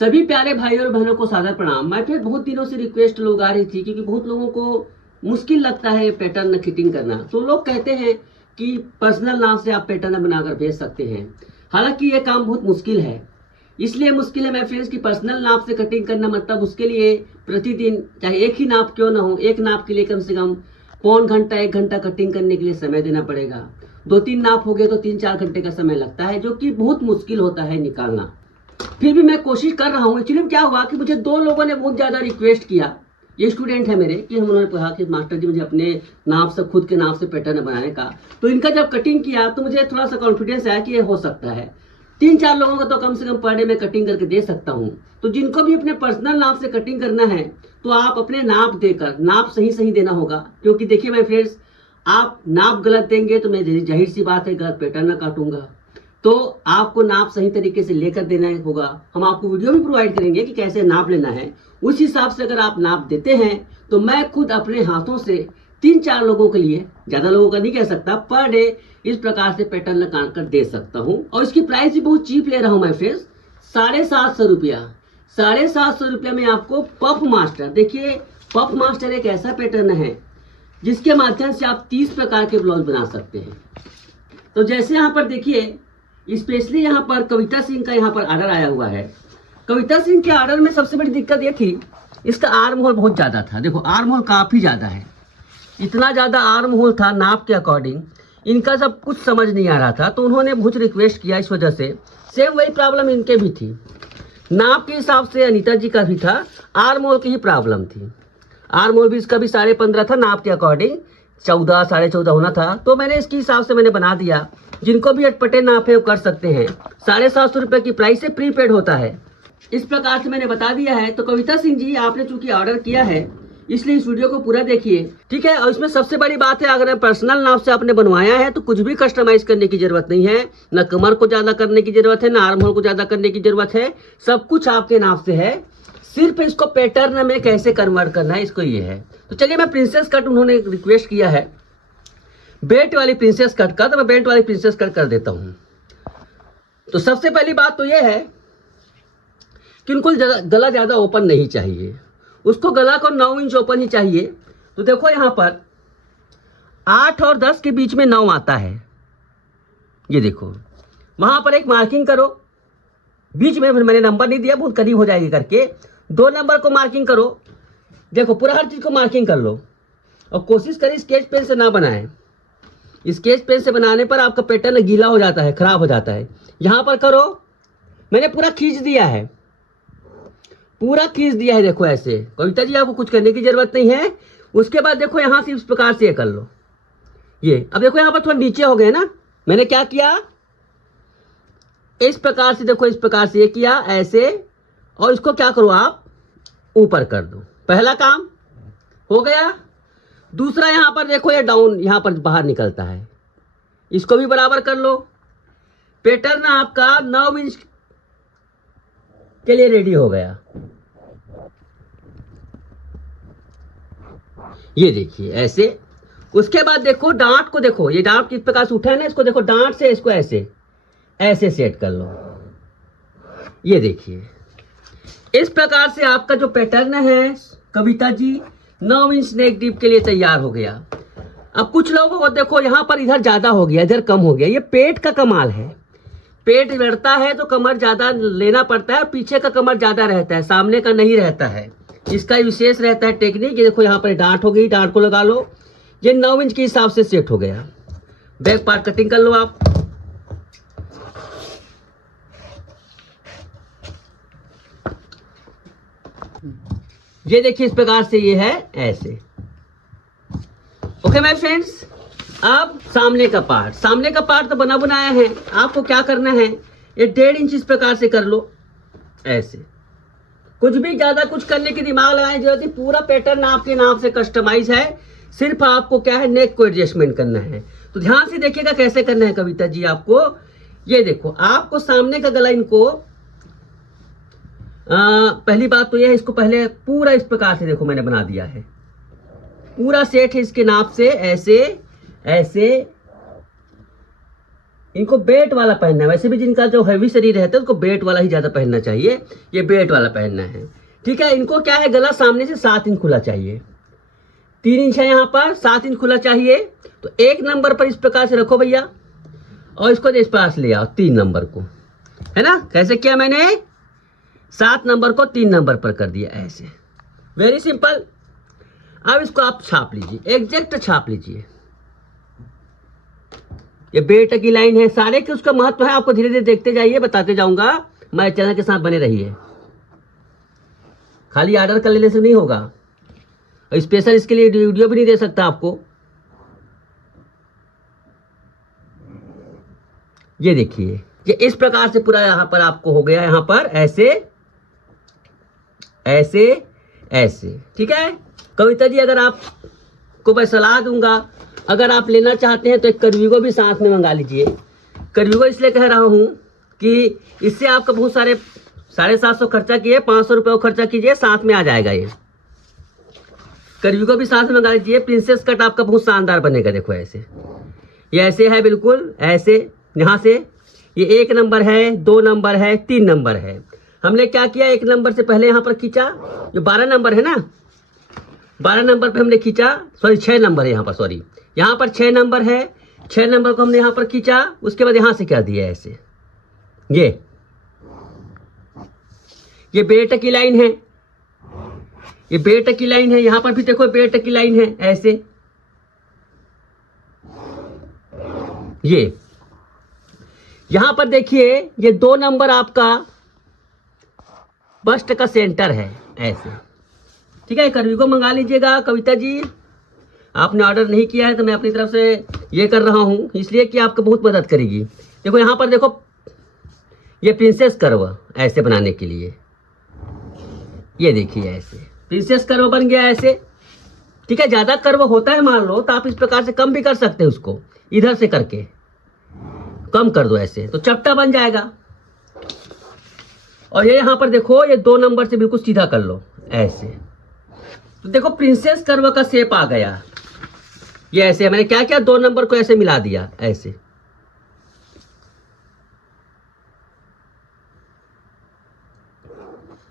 सभी प्यारे भाई और बहनों को सादर प्रणाम। मैं फिर बहुत दिनों से रिक्वेस्ट लोग आ रही थी क्योंकि बहुत लोगों को मुश्किल लगता है पैटर्न फिटिंग करना। तो लोग कहते हैं कि पर्सनल नाम से आप पैटर्न बनाकर भेज सकते हैं। हालांकि ये काम बहुत मुश्किल है। इसलिए मुश्किल है मैं फ्रेंड्स की पर्सनल नाप से कटिंग करना, मतलब उसके लिए प्रतिदिन चाहे एक ही नाप क्यों ना हो, एक नाप के लिए कम से कम पौन घंटा 1 घंटा कटिंग करने के लिए समय देना पड़ेगा। 2-3 नाप हो गए तो 3-4 घंटे का समय लगता है, जो कि बहुत मुश्किल होता है निकालना। फिर भी मैं कोशिश कर रहा हूँ। एक्चुअली क्या हुआ कि मुझे 2 लोगों ने बहुत ज़्यादा रिक्वेस्ट किया, ये स्टूडेंट है मेरे, कि उन्होंने कहा कि मास्टर जी मुझे अपने नाप से, खुद के नाप से पैटर्न बनाने का। तो इनका जब कटिंग किया तो मुझे थोड़ा सा कॉन्फिडेंस आया कि ये हो सकता है। 3-4 लोगों का तो कम से कम पर डे में कटिंग करके दे सकता हूँ। तो जिनको भी अपने पर्सनल नाप से कटिंग करना है तो आप अपने नाप देकर, नाप सही देना होगा। क्योंकि देखिए माय फ्रेंड्स, आप नाप गलत देंगे तो मैं जाहिर सी बात है गलत पैटर्न ना काटूंगा। तो आपको नाप सही तरीके से लेकर देना होगा। हम आपको वीडियो भी प्रोवाइड करेंगे कि कैसे नाप लेना है। उस हिसाब से अगर आप नाप देते हैं तो मैं खुद अपने हाथों से 3-4 लोगों के लिए, ज्यादा लोगों का नहीं कह सकता, पर डे इस प्रकार से पैटर्न निकाल कर दे सकता हूँ। और इसकी प्राइस भी बहुत चीप ले रहा हूँ मैं फ्रेंड्स, 750 रुपया। 750 रुपया में आपको पफ मास्टर, देखिए पफ मास्टर एक ऐसा पैटर्न है जिसके माध्यम से आप 30 प्रकार के ब्लाउज बना सकते हैं। तो जैसे यहाँ पर देखिए, स्पेशली यहाँ पर कविता सिंह का यहाँ पर ऑर्डर आया हुआ है। कविता सिंह के ऑर्डर में सबसे बड़ी दिक्कत ये थी, इसका आर्म होल बहुत ज़्यादा था। देखो आर्म होल काफ़ी ज़्यादा है, इतना ज़्यादा आर्म होल था नाप के अकॉर्डिंग। इनका सब कुछ समझ नहीं आ रहा था, तो उन्होंने मुझे रिक्वेस्ट किया। इस वजह से सेम वही प्रॉब्लम इनके भी थी, नाप के हिसाब से अनीता जी का भी था, आर्म होल की ही प्रॉब्लम थी। आर्म होल भी इसका भी 15.5 था, नाप के अकॉर्डिंग 14, 14.5 होना था। तो मैंने इसके हिसाब से मैंने बना दिया। जिनको भी अटपटे नाप है वो कर सकते हैं। 750 रुपये की प्राइस से प्रीपेड होता है। इस प्रकार से मैंने बता दिया है। तो कविता सिंह जी, आपने चूंकि ऑर्डर किया है इसलिए इस वीडियो को पूरा देखिए, ठीक है। और इसमें सबसे बड़ी बात है, अगर पर्सनल नाप से आपने बनवाया है तो कुछ भी कस्टमाइज करने की जरूरत नहीं है। न कमर को ज्यादा करने की जरूरत है, न आर्म होल को ज्यादा करने की जरूरत है। सब कुछ आपके नाप से है। सिर्फ इसको पैटर्न में कैसे कन्वर्ट करना है, इसको ये है। तो चलिए, मैं प्रिंसेस कट, उन्होंने रिक्वेस्ट किया है बेल्ट वाली प्रिंसेस कट का, तो मैं बेल्ट वाली प्रिंसेस कट कर देता हूं। तो सबसे पहली बात तो यह है कि उनको गला ज्यादा ओपन नहीं चाहिए, उसको गला को 9 इंच ओपन ही चाहिए। तो देखो यहां पर 8 और 10 के बीच में 9 आता है, ये देखो। वहां पर एक मार्किंग करो, बीच में मैंने नंबर नहीं दिया, बहुत करीब हो जाएगी करके 2 नंबर को मार्किंग करो। देखो पूरा हर चीज को मार्किंग कर लो और कोशिश करिए स्केच पेन से ना बनाएं। स्केच पेन से बनाने पर आपका पैटर्न गीला हो जाता है, खराब हो जाता है। यहां पर करो, मैंने पूरा खींच दिया है, पूरा खींच दिया है। देखो ऐसे, कविता जी आपको कुछ करने की जरूरत नहीं है। उसके बाद देखो यहां से इस प्रकार से कर लो ये। अब देखो यहां पर थोड़ा नीचे हो गए ना, मैंने क्या किया, इस प्रकार से देखो, इस प्रकार से ये किया ऐसे, और इसको क्या करो आप ऊपर कर दो। पहला काम हो गया। दूसरा यहां पर देखो, ये डाउन यहां पर बाहर निकलता है, इसको भी बराबर कर लो। पैटर्न आपका 9 इंच के लिए रेडी हो गया। ये देखिए ऐसे। उसके बाद देखो डांट को, देखो ये डांट किस प्रकार से उठा है ना, इसको देखो डांट से इसको ऐसे ऐसे सेट कर लो। ये देखिए इस प्रकार से आपका जो पैटर्न है कविता जी 9 इंच नेक डीप के लिए तैयार हो गया। अब कुछ लोगों को देखो यहां पर इधर ज्यादा हो गया, इधर कम हो गया। ये पेट का कमाल है, पेट लड़ता है तो कमर ज्यादा लेना पड़ता है, पीछे का कमर ज्यादा रहता है, सामने का नहीं रहता है। इसका विशेष रहता है टेक्निक। ये देखो यहां पर डांट हो गई, डांट को लगा लो। ये 9 इंच के हिसाब से सेट हो गया। बैक पार्ट कटिंग कर लो आप। ये देखिए इस प्रकार से ये है ऐसे। ओके माय फ्रेंड्स, अब सामने का पार्ट, सामने का पार्ट तो बना बनाया है। आपको क्या करना है, ये 1.5 इंच इस प्रकार से कर लो ऐसे। कुछ भी ज्यादा कुछ करने की दिमाग लगाने की जरूरत नहीं, पूरा पैटर्न आपके नाम से कस्टमाइज है। सिर्फ आपको क्या है, नेक को एडजस्टमेंट करना है। तो ध्यान से देखिएगा कैसे करना है कविता जी आपको। ये देखो, आपको सामने का गला इनको पहली बात तो यह है, इसको पहले पूरा इस प्रकार से देखो मैंने बना दिया है, पूरा सेट है इसके नाप से ऐसे ऐसे इनको बेट वाला पहनना है। वैसे भी जिनका जो हैवी शरीर रहता है उसको बेट वाला ही ज़्यादा पहनना चाहिए, ये बेट वाला पहनना है। ठीक है, इनको क्या है, गला सामने से 7 इंच खुला चाहिए, 3 इंच है यहाँ पर, 7 इंच खुला चाहिए। तो 1 नंबर पर इस प्रकार से रखो भैया, और इसको इस पास ले आओ 3 नंबर को, है ना। कैसे किया मैंने, 7 नंबर को 3 नंबर पर कर दिया, ऐसे, वेरी सिंपल। अब इसको आप छाप लीजिए, एग्जैक्ट छाप लीजिए। ये बेट की लाइन है, सारे के उसका महत्व है, आपको धीरे धीरे देखते जाइए, बताते जाऊंगा। मेरे चैनल के साथ बने रहिए, खाली ऑर्डर कर लेने से नहीं होगा, और स्पेशल इसके लिए वीडियो भी नहीं दे सकता आपको। ये देखिए, ये इस प्रकार से पूरा यहां पर आपको हो गया, यहां पर ऐसे ऐसे ऐसे। ठीक है कविता जी, अगर आपको मैं सलाह दूंगा, अगर आप लेना चाहते हैं तो एक करवीगो भी साथ में मंगा लीजिए। करवीगो इसलिए कह रहा हूं कि इससे आपका बहुत सारे 750 खर्चा किए, 500 रुपये खर्चा कीजिए, साथ में आ जाएगा। ये करवीगो भी साथ में मंगा लीजिए। प्रिंसेस कट आपका बहुत शानदार बनेगा। देखो ऐसे, ये ऐसे है, बिल्कुल ऐसे। यहाँ से ये 1 नंबर है, 2 नंबर है, 3 नंबर है। हमने क्या किया, 1 नंबर से पहले यहाँ पर खींचा, जो 12 नंबर है ना, 12 नंबर पे हमने खींचा, सॉरी 6 नंबर है यहाँ पर, सॉरी यहाँ पर 6 नंबर है, 6 नंबर को हमने यहाँ पर खींचा। उसके बाद यहाँ से क्या दिया, ऐसे, ये बेट की लाइन है, ये बेट की लाइन है। यहाँ पर भी देखो बेट की लाइन है, ऐसे। ये यहाँ पर देखिए, ये 2 नंबर आपका बस्ट का सेंटर है, ऐसे। ठीक है, करवीगो मंगा लीजिएगा। कविता जी, आपने ऑर्डर नहीं किया है तो मैं अपनी तरफ से ये कर रहा हूँ, इसलिए कि आपको बहुत मदद करेगी। देखो यहाँ पर देखो, ये प्रिंसेस कर्व ऐसे बनाने के लिए, ये देखिए ऐसे प्रिंसेस कर्व बन गया, ऐसे। ठीक है, ज़्यादा कर्व होता है मान लो, तो आप इस प्रकार से कम भी कर सकते हैं, उसको इधर से करके कम कर दो, ऐसे तो चपटा बन जाएगा। और ये यहाँ पर देखो, ये 2 नंबर से बिल्कुल सीधा कर लो, ऐसे। तो देखो प्रिंसेस कर्व का शेप आ गया। ये ऐसे मैंने क्या किया, 2 नंबर को ऐसे मिला दिया, ऐसे।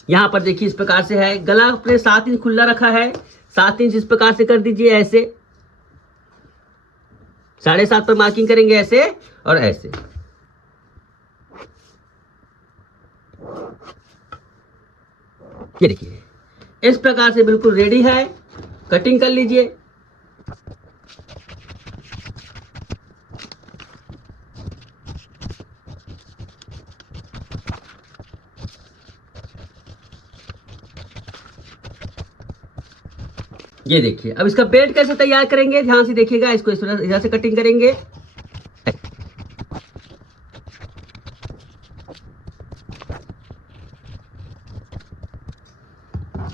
यहां पर देखिए इस प्रकार से है, गला अपने 7 इंच खुला रखा है, 7 इंच इस प्रकार से कर दीजिए, ऐसे 7.5 पर मार्किंग करेंगे, ऐसे और ऐसे। ये देखिए इस प्रकार से बिल्कुल रेडी है, कटिंग कर लीजिए। ये देखिए, अब इसका बेल्ट कैसे तैयार करेंगे, ध्यान से देखिएगा। इसको इस तरह इधर से कटिंग करेंगे,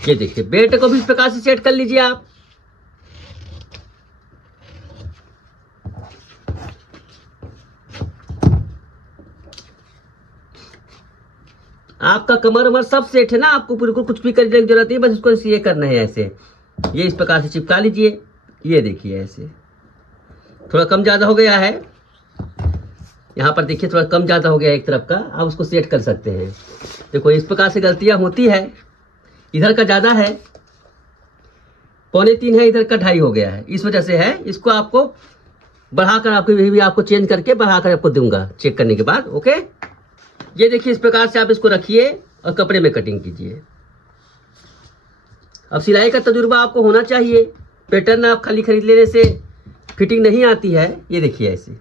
ये देखिए बेल्ट को भी इस प्रकार से सेट कर लीजिए आप। आपका कमर उमर सब सेट है ना, आपको बिल्कुल कुछ भी करने की जरूरत नहीं, बस इसको ये करना है, ऐसे ये इस प्रकार से चिपका लीजिए। ये देखिए ऐसे, थोड़ा कम ज़्यादा हो गया है, यहाँ पर देखिए थोड़ा कम ज़्यादा हो गया है एक तरफ का, आप उसको सेट कर सकते हैं। देखो इस प्रकार से गलतियाँ होती है, इधर का ज़्यादा है, 2.25 है, इधर का 2.5 हो गया है, इस वजह से है। इसको आपको बढ़ाकर आपको भी आपको चेंज करके बढ़ाकर आपको दूंगा चेक करने के बाद, ओके। ये देखिए इस प्रकार से आप इसको रखिए और कपड़े में कटिंग कीजिए। अब सिलाई का तजुर्बा आपको होना चाहिए, पैटर्न आप खाली खरीद लेने से फिटिंग नहीं आती है। ये देखिए ऐसे,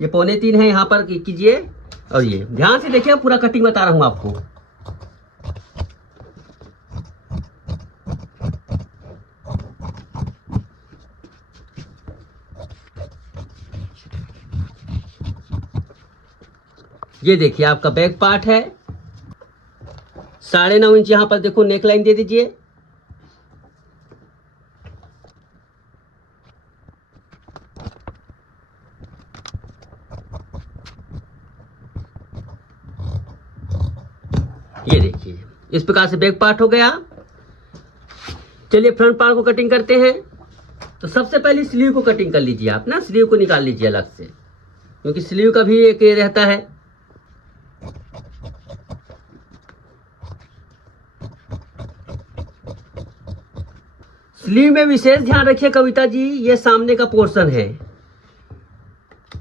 ये 2.25 है, यहाँ पर कीजिए और ये ध्यान से देखिए, पूरा कटिंग बता रहा हूँ आपको। ये देखिए आपका बैक पार्ट है, 9.5 इंच यहाँ पर देखो नेक लाइन दे दीजिए। ये देखिए इस प्रकार से बैक पार्ट हो गया। चलिए फ्रंट पार्ट को कटिंग करते हैं। तो सबसे पहले स्लीव को कटिंग कर लीजिए आप ना, स्लीव को निकाल लीजिए अलग से। क्योंकि स्लीव का भी एक ये रहता है। स्लीव में विशेष ध्यान रखिए कविता जी, ये सामने का पोर्शन है,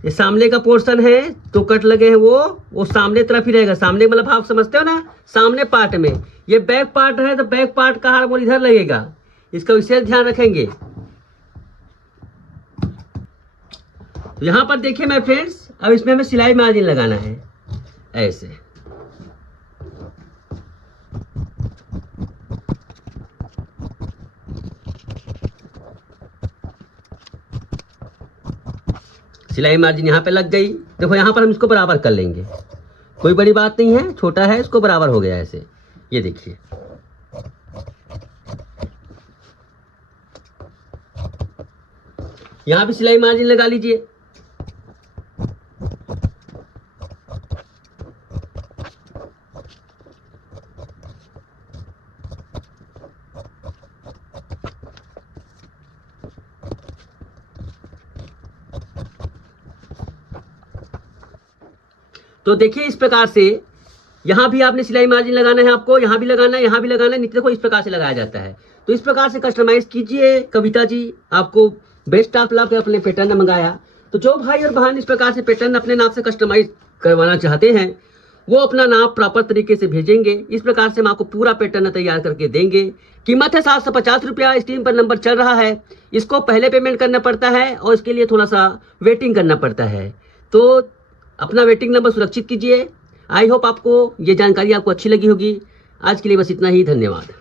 ये सामने का पोर्शन है, तो कट लगे हैं वो सामने तरफ ही रहेगा। सामने मतलब आप समझते हो ना, सामने पार्ट में। ये बैक पार्ट है तो बैक पार्ट का हार्मोन इधर लगेगा, इसका विशेष ध्यान रखेंगे। तो यहां पर देखिए माय फ्रेंड्स, अब इसमें हमें सिलाई मार्जिन लगाना है ऐसे। सिलाई मार्जिन यहाँ पे लग गई। देखो यहाँ पर हम इसको बराबर कर लेंगे, कोई बड़ी बात नहीं है, छोटा है, इसको बराबर हो गया ऐसे। ये देखिए यहाँ भी सिलाई मार्जिन लगा लीजिए। तो देखिए इस प्रकार से यहाँ भी आपने सिलाई मार्जिन लगाना है, आपको यहाँ भी लगाना है, यहाँ भी लगाना है। नीचे देखो इस प्रकार से लगाया जाता है। तो इस प्रकार से कस्टमाइज कीजिए कविता जी, आपको बेस्ट ऑफ लक। अपने पैटर्न ने मंगाया तो जो भाई और बहन इस प्रकार से पैटर्न अपने नाम से कस्टमाइज करवाना चाहते हैं वो अपना नाम प्रॉपर तरीके से भेजेंगे। इस प्रकार से हम आपको पूरा पैटर्न तैयार करके देंगे। कीमत है 750 रुपया। स्क्रीन पर नंबर चल रहा है, इसको पहले पेमेंट करना पड़ता है और इसके लिए थोड़ा सा वेटिंग करना पड़ता है। तो अपना वेटिंग नंबर सुरक्षित कीजिए। आई होप आपको ये जानकारी आपको अच्छी लगी होगी। आज के लिए बस इतना ही, धन्यवाद।